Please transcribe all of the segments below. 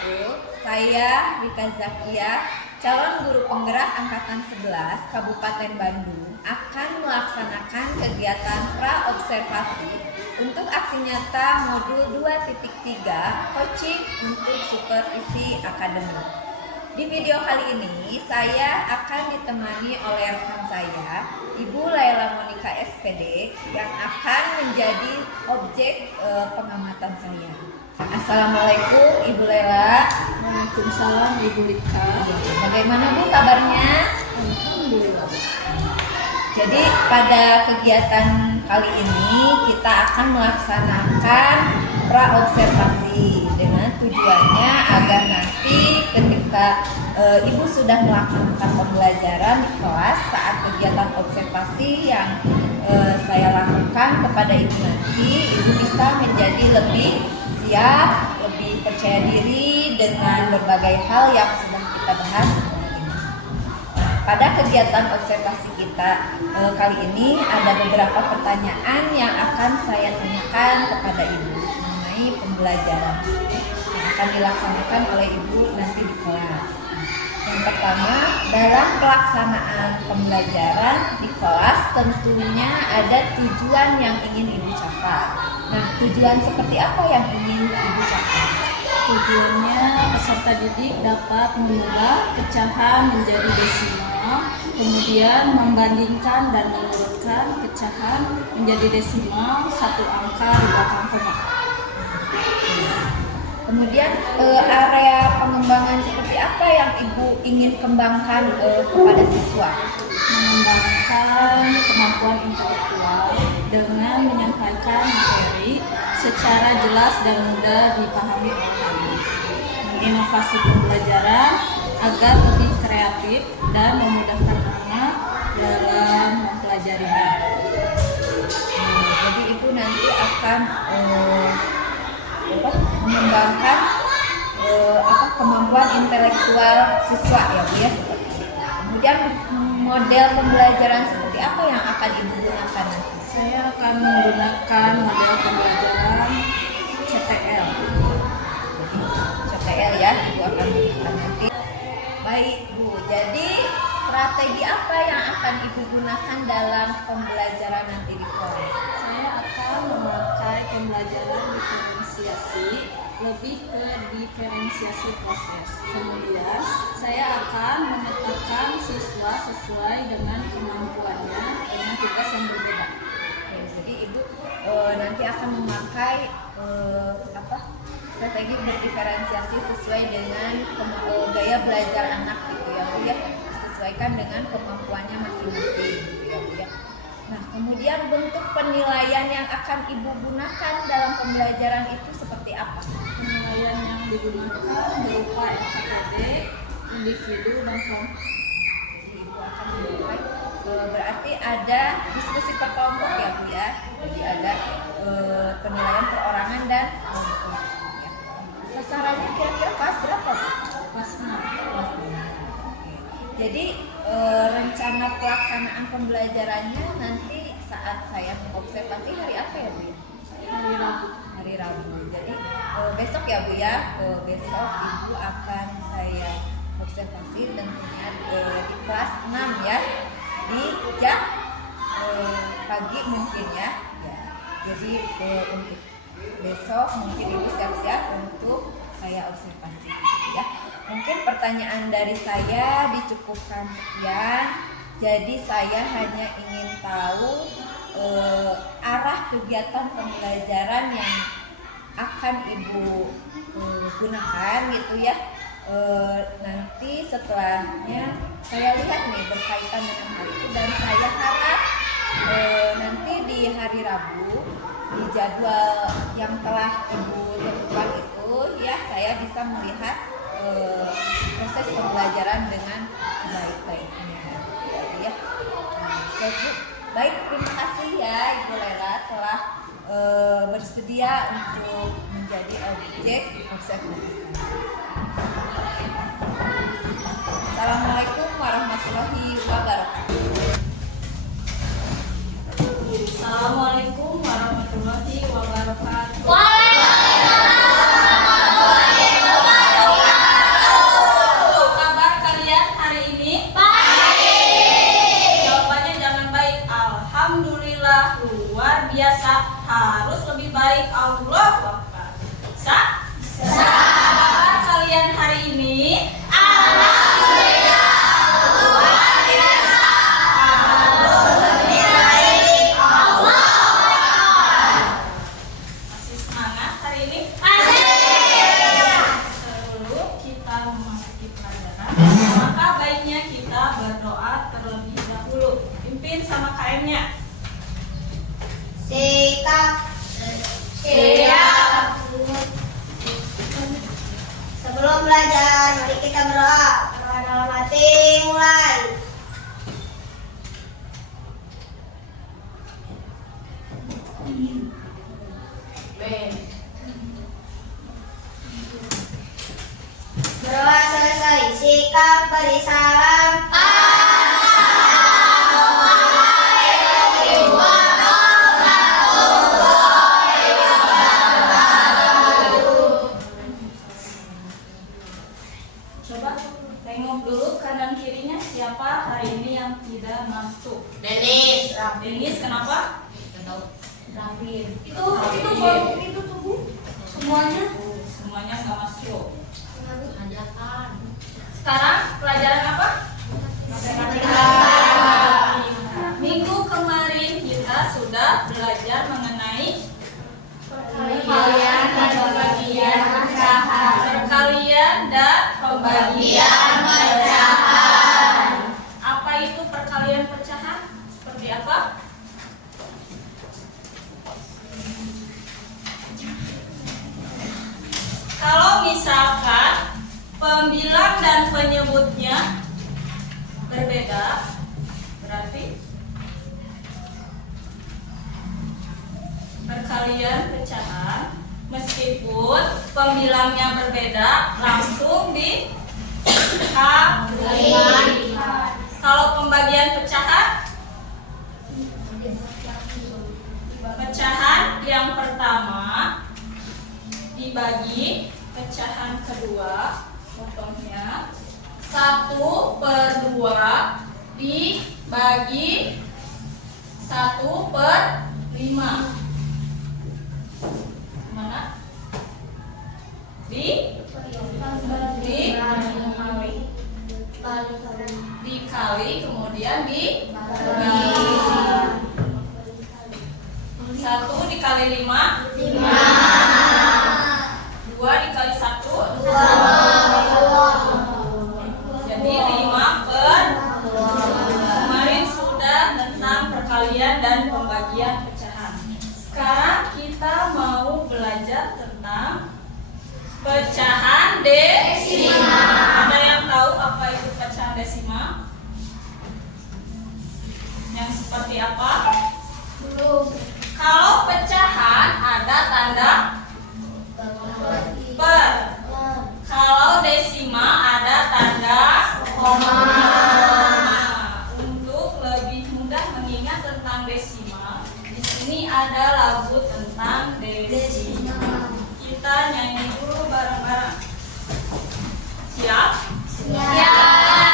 wabarakatuh. Saya Rika Zakia, calon guru penggerak angkatan 11 Kabupaten Bandung, akan melaksanakan kegiatan pra-observasi untuk aksi nyata modul 2.3 coaching untuk supervisi akademik. Di video kali ini saya akan ditemani oleh rekan saya, Ibu Laila Monika SPD, yang akan menjadi objek pengamatan saya. Assalamualaikum Ibu Laila. Waalaikumsalam Ibu Rika. Bagaimana Bu kabarnya? Alhamdulillah. Jadi pada kegiatan kali ini kita akan melaksanakan pra-observasi dengan tujuannya agar nanti ketika Ibu sudah melaksanakan pembelajaran di kelas saat kegiatan observasi yang saya lakukan kepada Ibu nanti, Ibu bisa menjadi lebih siap, lebih percaya diri dengan berbagai hal yang sudah kita bahas hari ini. Pada kegiatan observasi kita kali ini ada beberapa pertanyaan yang akan saya tanyakan kepada Ibu mengenai pembelajaran yang akan dilaksanakan oleh Ibu nanti di kelas. Yang pertama, dalam pelaksanaan pembelajaran di kelas tentunya ada tujuan yang ingin Ibu capai. Nah, tujuan seperti apa yang ingin Ibu capai? Tujuannya peserta didik dapat mengubah pecahan menjadi desimal, kemudian membandingkan dan mengurutkan pecahan menjadi desimal satu angka di belakang koma. Kemudian area pengembangan seperti apa yang Ibu ingin kembangkan kepada siswa? Mengembangkan kemampuan intelektual dengan menyampaikan materi secara jelas dan mudah dipahami oleh anak. Inovasi pembelajaran agar lebih kreatif dan memudahkan anak dalam mempelajarinya. Jadi Ibu nanti akan mengembangkan kemampuan intelektual siswa ya Bu ya, seperti itu. Kemudian model pembelajaran seperti apa yang akan Ibu gunakan nanti? Saya akan menggunakan model pembelajaran CTL. CTL ya, Ibu akan gunakan nanti. Baik Bu, jadi strategi apa yang akan Ibu gunakan dalam pembelajaran nanti di kelas? Saya akan memakai pembelajaran diferensiasi, lebih ke diferensiasi proses. Kemudian saya akan menetapkan siswa sesuai dengan kemampuannya dengan tugas yang berbeda. Jadi Ibu nanti akan memakai strategi berdiferensiasi sesuai dengan gaya belajar anak gitu ya Bu ya, disesuaikan dengan kemampuannya masing-masing gitu ya Bu ya. Nah, kemudian bentuk penilaian yang akan Ibu gunakan dalam pembelajaran itu seperti apa? Penilaian yang digunakan berupa LKPD, individu dan kelompok. Jadi Ibu akan memakai berarti ada diskusi per kelompok ya Bu ya. Jadi ada penilaian perorangan dan kelompok. Ya. Sasarannya kira-kira kelas berapa Bu? Kelas 6. Kelas 6. Oke. Jadi rencana pelaksanaan pembelajarannya nanti saat saya mengobservasi hari apa ya Bu? Hari Rabu. Hari Rabu. Jadi besok ya Bu ya. Besok Ibu akan saya observasi tentunya di kelas 6 ya. Di jam pagi mungkin ya. Jadi untuk besok mungkin Ibu siap-siap untuk saya observasi ya. Mungkin pertanyaan dari saya dicukupkan sekian. Jadi saya hanya ingin tahu arah kegiatan pembelajaran yang akan Ibu gunakan gitu ya. Nanti setelahnya saya lihat nih berkaitan dengan hal itu, dan saya harap nanti di hari Rabu di jadwal yang telah Ibu tentukan itu ya, saya bisa melihat proses pembelajaran dengan sebaik-baiknya ya. Oke Bu, baik, terima kasih ya Ibu Laila telah bersedia untuk menjadi objek observasi. Assalamualaikum warahmatullahi wabarakatuh. Assalamualaikum warahmatullahi wabarakatuh. Waalaikumsalam warahmatullahi wabarakatuh. baik. Allahu Akbar. Bisa? Kabar kalian hari ini? Alhamdulillah. Luar biasa. Masih semangat hari ini? Sebelum kita memasuki pelajaran, maka baiknya kita berdoa terlebih dahulu. Pimpin sama KM-nya. Sikap. Sebelum belajar, mari kita berdoa. Berdoa dalam hati, mulai. Berdoa selesai. Sikap beri salam. Coba tengok dulu kanan kirinya siapa hari ini yang tidak masuk. Denis. Denis kenapa? Itu tunggu. Semuanya. Semuanya nggak masuk. Sekarang pelajaran apa? Minggu kemarin kita sudah belajar mengenai Perkalian dan pembagian pecahan. perkalian dan pembagian pecahan. Apa itu perkalian pecahan? Seperti apa? Kalau misalkan pembilang dan penyebutnya berbeda, berarti perkalian pecahan. Meskipun pembilangnya berbeda, langsung dikali. Kalau pembagian pecahan, pecahan yang pertama dibagi pecahan kedua, contohnya 1/2 dibagi 1/5. Mana? Dikali kemudian dibagi. 1 dikali 5, 2 dikali 1, 2. Jadi 5/2. Kemarin sudah tentang perkalian dan pembagian pecahan. Sekarang kita mau belajar tentang pecahan desimal. Ada yang tahu apa itu pecahan desimal? Yang seperti apa? Belum. Kalau pecahan ada tanda per. Kalau desimal ada tanda koma. Untuk lebih mudah mengingat tentang desimal, di sini ada lagu tentang desimal. Kita nyanyi dulu bareng-bareng. Siap? Siap.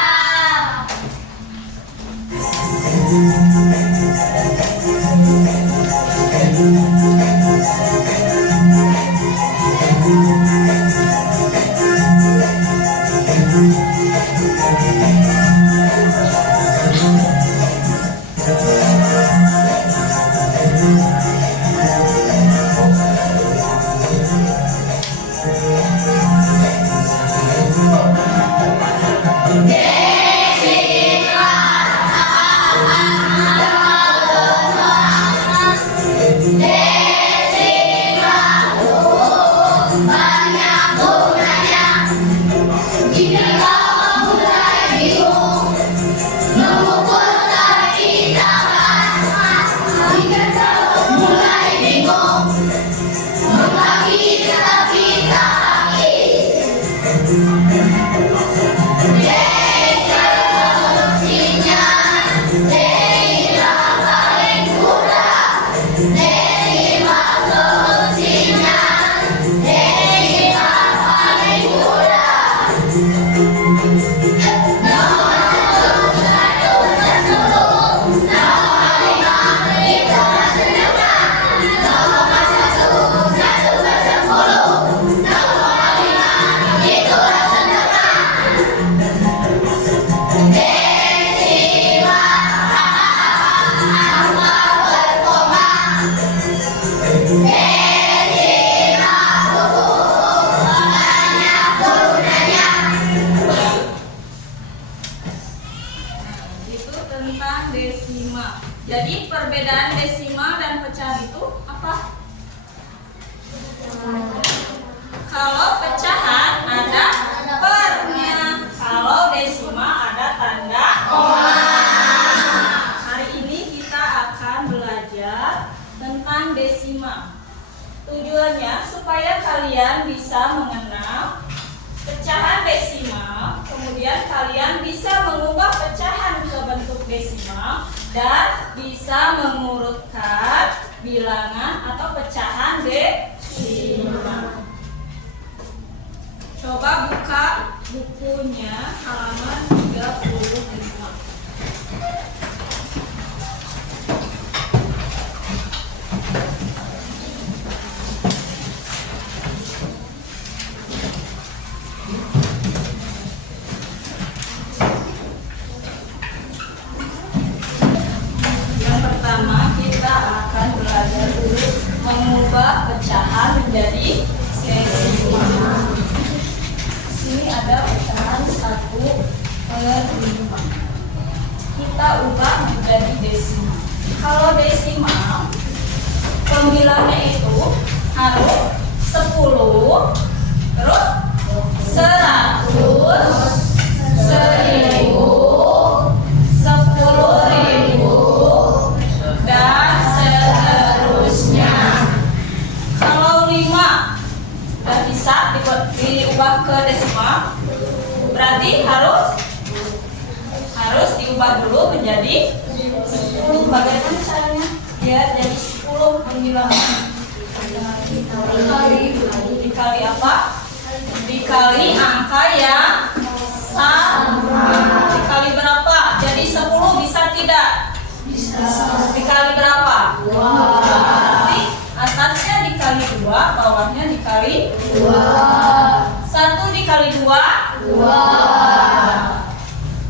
Jadi perbedaan desimal dan pecahan itu apa? Kalau pecahan ada pernya, kalau desimal ada tanda koma. Hari ini kita akan belajar tentang desimal. Tujuannya supaya kalian bisa mengenal pecahan desimal, kemudian kalian bisa mengubah pecahan ke bentuk desimal dan bisa mengurutkan bilangan atau pecahan desimal. Coba buka bukunya halaman 35. Kita akan belajar dulu mengubah pecahan menjadi desimal. Sini ada pecahan 1/5. Kita ubah menjadi desimal. Kalau desimal, pembilangnya itu harus 10, terus 100, 1000, 10.000 dan seterusnya. Kalau 5 udah bisa diubah ke desimal, berarti harus diubah dulu menjadi 10. Bagaimana caranya? Biar jadi 10 pembilangan. Dikali apa? Dikali angka yang sama. Dikali berapa? Jadi 10 bisa tidak? Dikali berapa? 2. Berarti atasnya dikali 2, bawahnya dikali 2. 1 dikali 2, 2.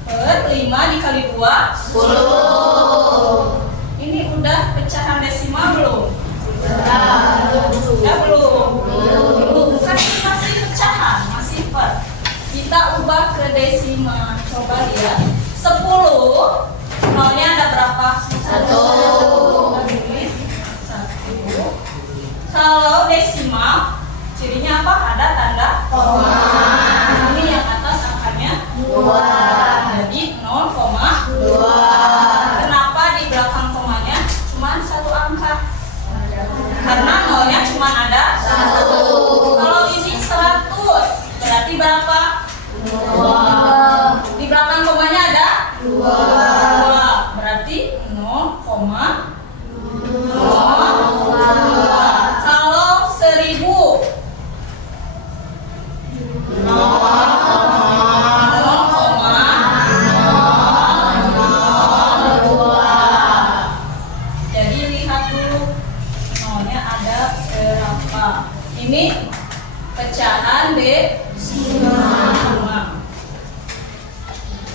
Per 5 dikali 2, 10. Ini udah pecahan desimal belum? Udah belum? Belum. Kan ini masih pecahan, masih per. Kita ubah ke desimal. Coba lihat. 10 nolnya ada berapa? 1. Kalau desimal, cirinya apa? Ada tanda koma. Ini yang atas angkanya 2. Jadi 0,2. Kenapa di belakang komanya cuma 1 angka? Karena nolnya cuma ada 1. Kalau ini 100, berarti berapa? 2. Di belakang komanya ada 2. Berarti 0,2. Kalau 1000, 0,02. Jadi lihat dulu nolnya ada berapa. Ini pecahan desimal.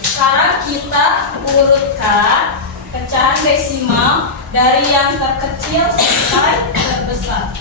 Sekarang kita urutkan pecahan desimal dari yang terkecil sampai terbesar.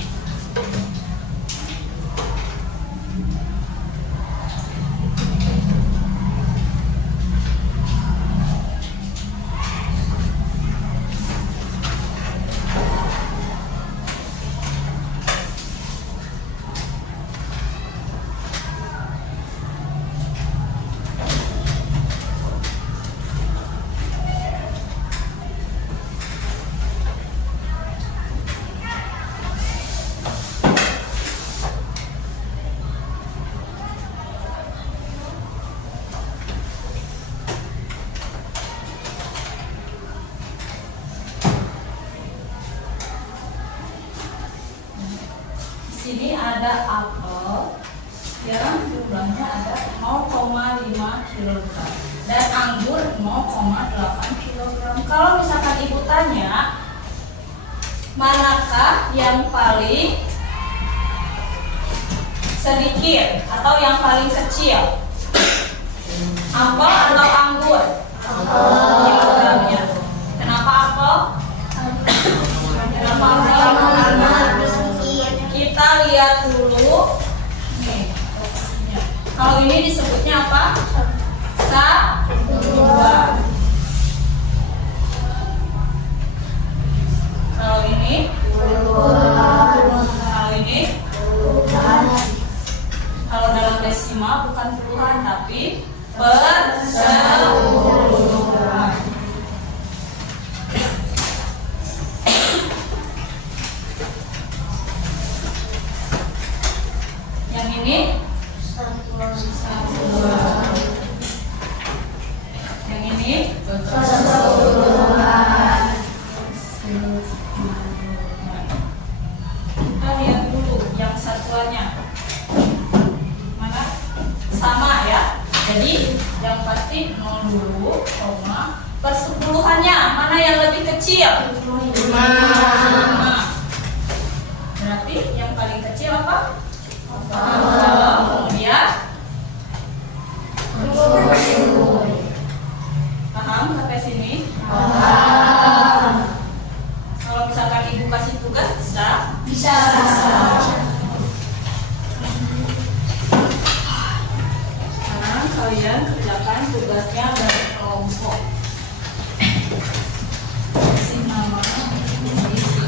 Sini ada apel yang jumlahnya ada 0,5 kg dan anggur 0,8 kg. Kalau misalkan ibu tanya manakah yang paling sedikit atau yang paling kecil, apel atau anggur? Kilogramnya. Kenapa apel? Kenapa apel? Kita lihat dulu. Nih, kalau ini disebutnya apa? Sa-2. kecil? 5. Berarti yang paling kecil apa? Kemudian paham sampai sini? Kalau misalkan ibu kasih tugas bisa? Sekarang kalian kerjakan tugasnya berkelompok. Kasih nama, isi.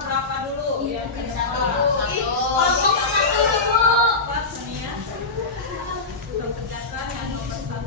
Berapa dulu? Yang ke-1. Empat sini ya. Kita kerjakan yang nomor 1.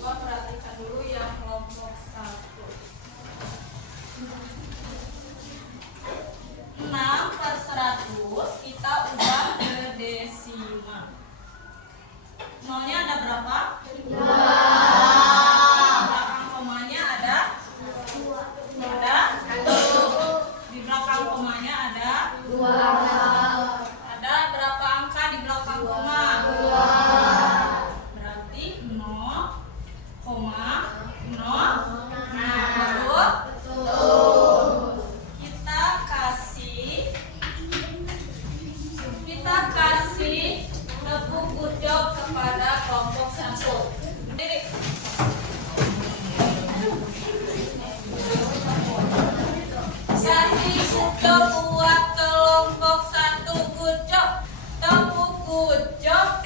Coba perhatikan dulu yang kelompok 1. 6/100 kita ubah ke desimal. Nolnya ada berapa? 2. Belakang komanya ada? Di belakang komanya ada? 2. Ada berapa angka di belakang koma? 2. Berarti 0,0. Nah, baru kita kasih tepuk good job kepada kelompok 1. Berdiri. Kasih good job buat kelompok 1. Good job. Tepuk good job.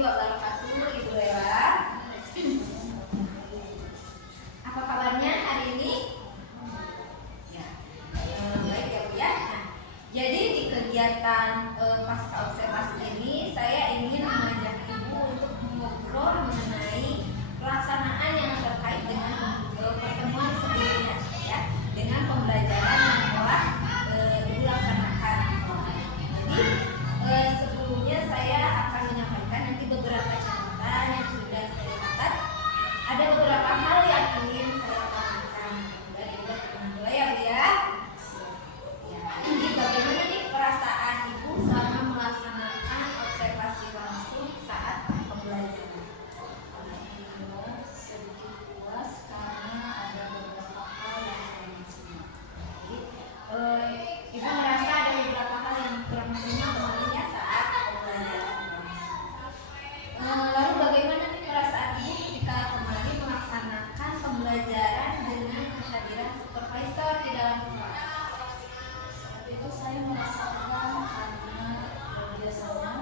wabarakatuh, Ibu Lela. Apa kabarnya hari ini? Ya, baik ya Bu ya. Nah, jadi di kegiatan pasca observasi ini saya ingin mengajak Ibu untuk mengobrol mengenai pelaksanaan yang terkait dengan pertemuan sebelumnya, ya, dengan pembelajaran yang telah Ibu laksanakan. Jadi sebelumnya saya akan menyampaikan nanti beberapa catatan yang sudah saya catat. Ada beberapa hal yang ingin saya tanyakan dari Ibu mulai ya Bu ya. Ya, jadi bagaimana nih perasaan Ibu selama melaksanakan observasi langsung saat pembelajaran? Alhamdulillah sedikit puas karena ada beberapa hal yang kurang maksimal. Jadi, Ibu merasa ada beberapa hal yang kurang maksimal kemarin ya saat pembelajaran langsung. Lalu bagaimana nih perasaan Ibu ketika kemarin melaksanakan pembelajaran dengan kehadiran supervisor di dalam kelas? Saat itu saya merasa tenang karena biasanya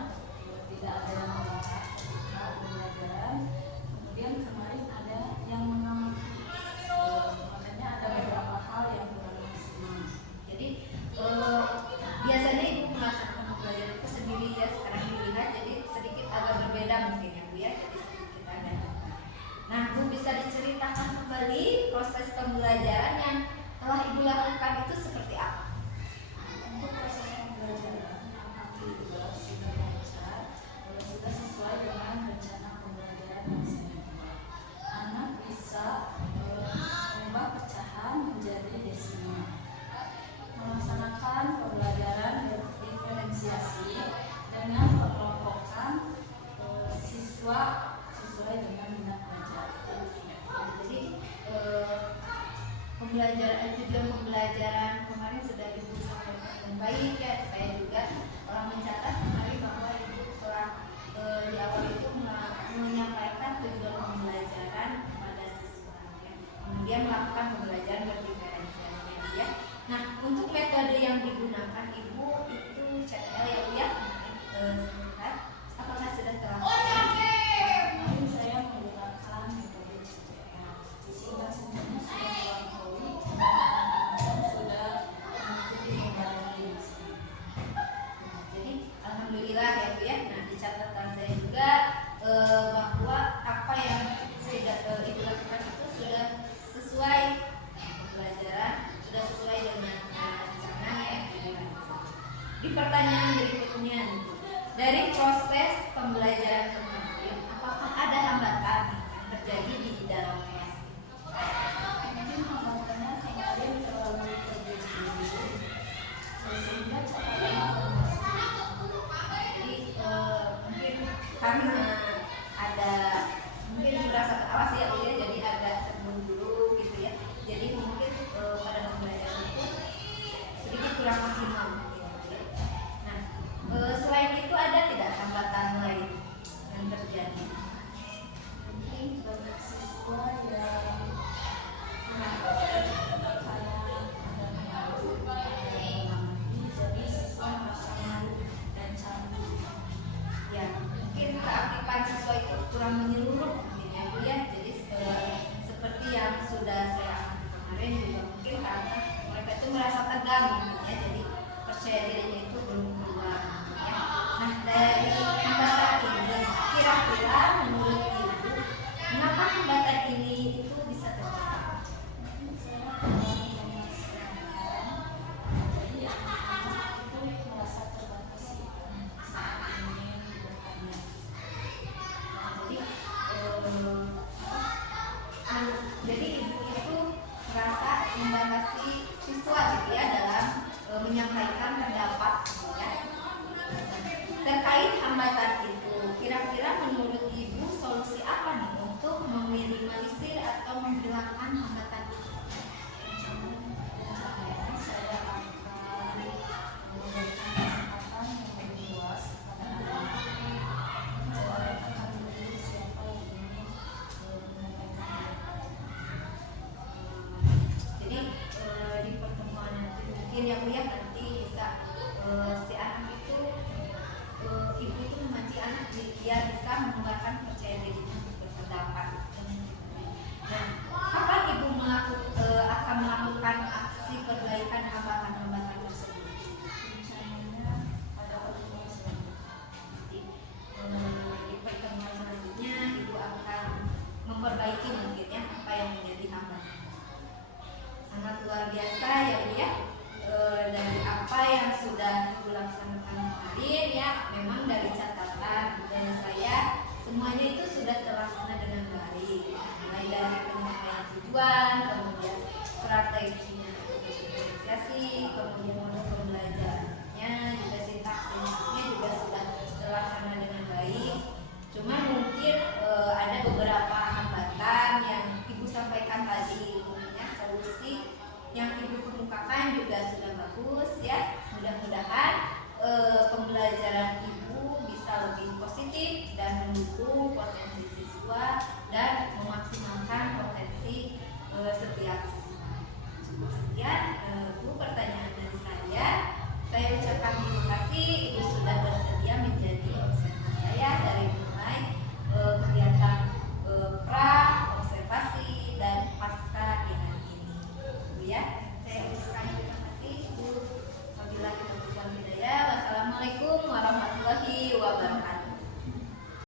tidak ada yang melihat ketika pembelajaran. Kemudian kemarin ada yang mengamati, makanya ada beberapa hal yang kurang maksimal. Jadi biasanya Ibu melaksanakan pembelajaran itu sendiri ya, sekarang dilihat jadi sedikit agak berbeda mungkin ya Bu ya, jadi sedikit ada. Nah Bu, bisa diceritakan kembali proses pembelajaran yang telah Ibu lakukan itu seperti apa? Untuk proses pembelajaran, alhamdulillah sudah lancar, sudah sesuai dengan rencana pembelajaran yang saya buat. Anak bisa mengubah pecahan menjadi desimal, melaksanakan pembelajaran diferensiasi dengan pengelompokan siswa sesuai dengan minat belajar. Jadi tujuan pembelajaran kemarin sudah Ibu sampaikan dengan baik ya. Saya juga telah mencatat kemarin bahwa Ibu telah di awal itu menyampaikan tujuan pembelajaran kepada siswa ya. Kemudian melakukan pembelajaran berdiferensiasi ya. Nah, untuk metode yang digunakan Ibu itu CTL ya Bu ya. Sebentar, apakah sudah terlaksana? Kemarin saya menggunakan metode CTL. Sehingga semuanya sudah melampaui dan sudah mengikuti pembelajaran di sini. Jadi alhamdulillah ya Bu ya. Nah, di catatan saya juga bahwa apa yang sudah Ibu lakukan itu sudah sesuai pembelajaran, sudah sesuai dengan rencana yang dilakukan. Di pertanyaan berikutnya, dari proses pembelajaran kemarin, apakah ada hambatan yang terjadi di dalam kelas? Mungkin hambatannya kemarin terlalu terburu-buru sehingga catatan Jadi mungkin karena ada mungkin merasa awas ya Bu ya, jadi agak terburu-buru gitu ya. Jadi mungkin pada pembelajaran itu sedikit kurang maksimal mungkin ya. Nah, selain itu ada tidak hambatan lain yang terjadi? mungkin banyak siswa yang karena ada mengamati, jadi siswa merasa malu dan canggung. Ya, mungkin keaktifan siswa itu kurang menyeluruh mungkin ya Bu ya. Jadi seperti yang sudah saya amati kemarin juga mungkin karena mereka itu merasa tegang mungkin ya. Jadi percaya dirinya itu belum keluar ya. Nah, dari hambatan ini kira-kira menurut Ibu mengapa hambatan ini itu bisa terjadi? Mungkin saya kurang memasukkan, jadi anak-anak itu merasa terbatasi saat ingin bertanya. Jadi Ibu itu merasa membatasi siswa gitu ya dalam menyampaikan pendapat ya. Terkait hambatan itu, kira-kira menurut Ibu solusi apa nih untuk meminimalisir atau menghilangkan hambatan itu? Rencananya saya akan memberikan kesempatan yang lebih luas kepada anak-anak. Saya akan memilih siapa yang ingin menyampaikan Jadi di pertemuan nanti mungkin ya Bu ya, nanti bisa si anak itu Ibu itu memancing tujuan, kemudian strateginya